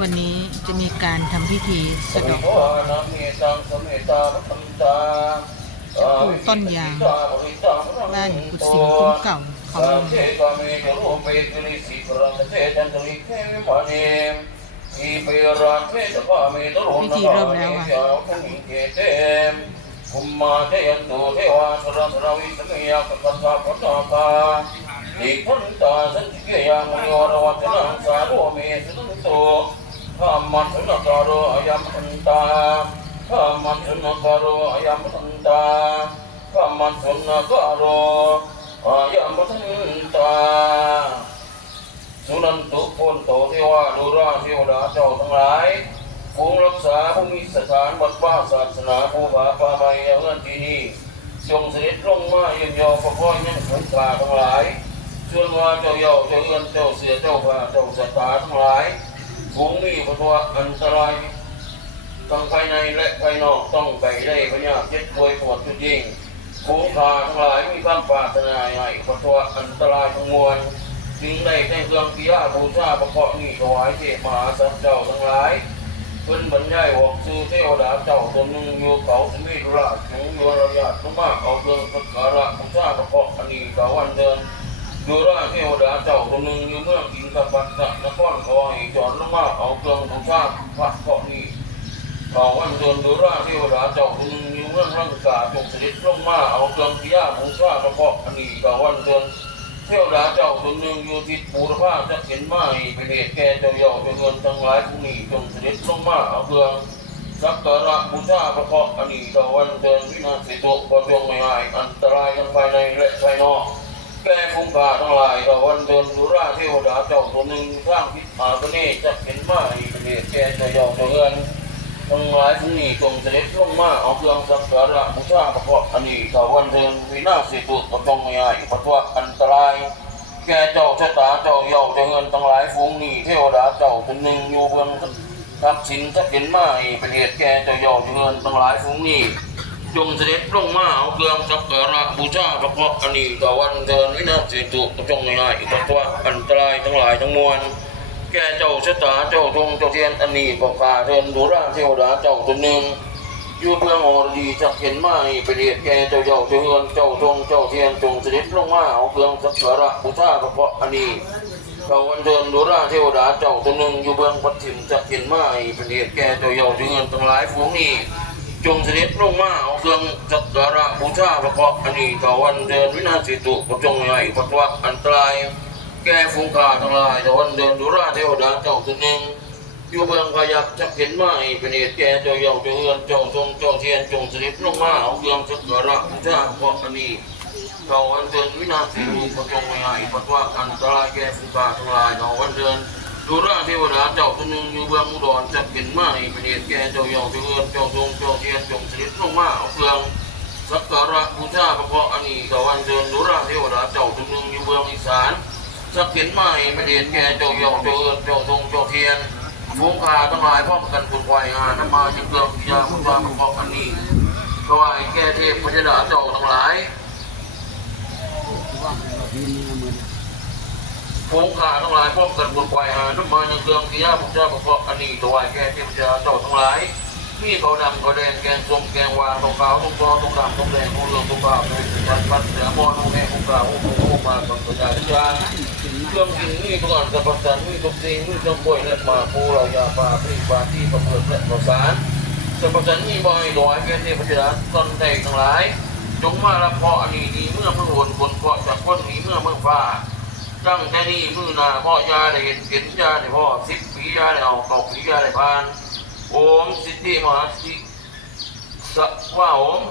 วันนี้จะมีการทำพิธีสะดอกเคราะปลูกต้นยางบ้านกุศิมคุ้มเก่าเขาลงพิธีเริ่มแล้วค่ะคุมมาเทยันตุเทวาสรสระวิสเมียกัสสะปัสสะตาดิพันตาสันต ยังโยรวัจนังสาโรเมสุนันโตธรรมัสนการโรอยัมพันตาธรรมัสนการโรอยัมพันตาธรรมัสนการโรอยัมพันตาสุนันตุพุนโตเทวาดุราเทวดาเจ้าทั้งหลายคงรักษาภูมิสถานวัดว่าศาสนาภูผาป่าไม้เงินที่นี่จงเสด็จลงมาเยี่ยมยอประคอยยังสงขาทั้งหลาย ส่วนว่าเจ้าเย่าเจ้าเอื้อนเจ้าเสือเจ้าผ้าเจ้าสัตาทั้งหลายคงมีพระตัวอันตรายทั้งภายในและภายนอกต้องไปได้พญาเจ็ดป่วยปวดจุดยิงคงขาทั้งหลายมีความปรารถนาใหญ่พระตัวอันตรายทั้งมวลจึงได้แต่งเครื่องกิยาบูชาประกอบนี่ถวายเทพมหาสัตว์เจ้าทั้งหลายเพิ่นบรรยายบอกชื่อเทวดาเจ้าตนหนึ่งอยู่เขาสมิทราชถึงโยรยาทุมากเอาเครื่องสักการะบูชาประกอบอันนี้กาวันเดิน เทวดาเจ้าตนหนึ่งอยู่เมืองอินทปัตตะนครขอให้จอดลงมาเอาเครื่องบูชาพระเกาะนี้กาวันเดินโยราเทวดาเจ้าตนหนึ่งอยู่เมืองรังกาจงเสด็จลงมาเอาเครื่องกิยาบูชาประกอบอันนี้กาวันเดินเทวดาเจ้าตนหนึ่งอยู่ที่ปูรพาจะเห็นไม้ไปเหตุแก่เจ้าเย่าเจ้าเงินทั้งหลายผู้นี้จงเสด็จลงมาเอาเครื่องสักการะบูชาพระเคราะอันนี้ตะวันเดินวินาศสิตุก็จงไม่หายอันตรายทั้งภายในและภายนอก แก่คุ้มค่าทั้งหลายตะวันเดินดุราเทวดาเจ้าตนหนึ่งสร้างพิษอาตเนจะเห็นไม้ไปเหตุแก่จ้าเย่าเจ้าเงินทั้งหลายผู้นี้จงเสด็จลงมาเอาเครื่องสักการะบูชาประกอบอันนี้ตะวันเดินวินาศสิตุก็จงไม่หายเพราะว่าอันตรายแกเจ้าชะตาเจ้าเย่าจ้าเงินทั้งหลายฟูงนี่เทวดาเจ้าคนหนึ่งอยู่เบื้องทักษิณทักษิณมาอีเป็นเหตุแกเจ้าเย่าจ้าเงินทั้งหลายฟูงนี่ จงเสด็จลงมาเอาเครื่องสักการะบูชาพระพุทธอันนี้ตะวันเดินวินาศสิตุจงไม่ให้เพราะว่าอันตรายทั้งหลายทั้งมวลแกเจ้าชะตาเจ้าทงเจ้าเทียนอันนี้ก็กาเดินดูร่างเทวดาเจ้าตัวหนึ่งอยู่เพื่องอรดีจะเห็นไม้ไปเรียกแกเจ้าเย่าเจ้าเฮือนเจ้าทงเจ้าเทียนจงเสด็จลงมาเอาเครื่องสักการะบูชาพระเพาะอันนี้เราวันเดินดูราเทวดาเจ้าตัวหนึ่งอยู่เบื้องปัดถิ่นจะเห็นไม้ไปเรียกแกเจ้าเยาเจ้าเฮือนทั้งหลายฝูงนี้ จงเสด็จลงมาเอาเครื่องสักการะบูชาพระเพาะอันนี้เราวันเดินวินาศสิตุก็จงให้ปัดวักอันตราย แก่ฝูงกาทั้งหลายเราวันเดินดูราเทวดาเจ้าตัวหนึ่งอยู่เมืองพยักจะเห็นไม้เป็นเหตุแก่เจ้าเยาเจ้าเฮือนเจ้าทรงเจ้าเทียนจงเสด็จลงมาเอาเครื่องสักการะบูชาเพราะอันนี้เราวันเดือนวินาศรูปจงให้ปัดว่าอันตรายแก่ผู้กาทั้งหลายเราวันเดือน ดูร่างเทวดาเจ้าตัวหนึ่งอยู่เมืองอุดรจะเห็นไม้เป็นเหตุแก่เจ้าย่าเจ้าเฮือนเจ้าทรงเจ้าเทียนจงเสด็จลงมาเอาเครื่องสักการะบูชาเพราะอันนี้เราวันเดือนดูร่างเทวดาเจ้าตัวหนึ่งอยู่เมืองอีสานจะเห็นไม้เป็นเหตุแก่เจ้าย่าเจ้าเฮือนเจ้าทรงเจ้าเทียนฟงคาทั้งหลายพร้อมกันกุดไหวงานน้ำมาจึงเกิดยาพุทธาประกอบอันนี้ก็ว่าแก่เทพพระเจ้าเจ้าทั้งหลาย ฟงคาทั้งหลายพร้อมกันกุดไหวงานน้ำมาจึงเกิดยาพุทธาประกอบอันนี้ตัวแก่เทพพระเจ้าเจ้าทั้งหลายมีเขาดำเขาแดงแกงส้มแกงวางตรงขาวตรงกอตรงดำตรงแดงตรงเหลืองตรงขาวเลยปัดปัดเสือมอนตรงแดงตรงขาวโอ้โหมาตรงกระจายทุกอย่าเครื่องกินมีประกอบกับประสานมีทุกสิ่งมีเครื่องป่วยและมาปูเรายาปลาปรีปลาที่ประเพิดและประสานสมประสานมีบ่อยดอยแก่เทพเจ้าตนใดงทั้งหลายจงมารับพาะอันนี้ดีเมื่อเมื่อวนคนเพาะจากคนนี้เมื่อเมื่อฟ้า ตั้งแต่นี้มือนาพ่อยาได้เห็นเห็นยาได้พ่อสิบปียาได้เอาเก่าปียาได้พานโอมสิทธิมหาสิทธิสว่าโอม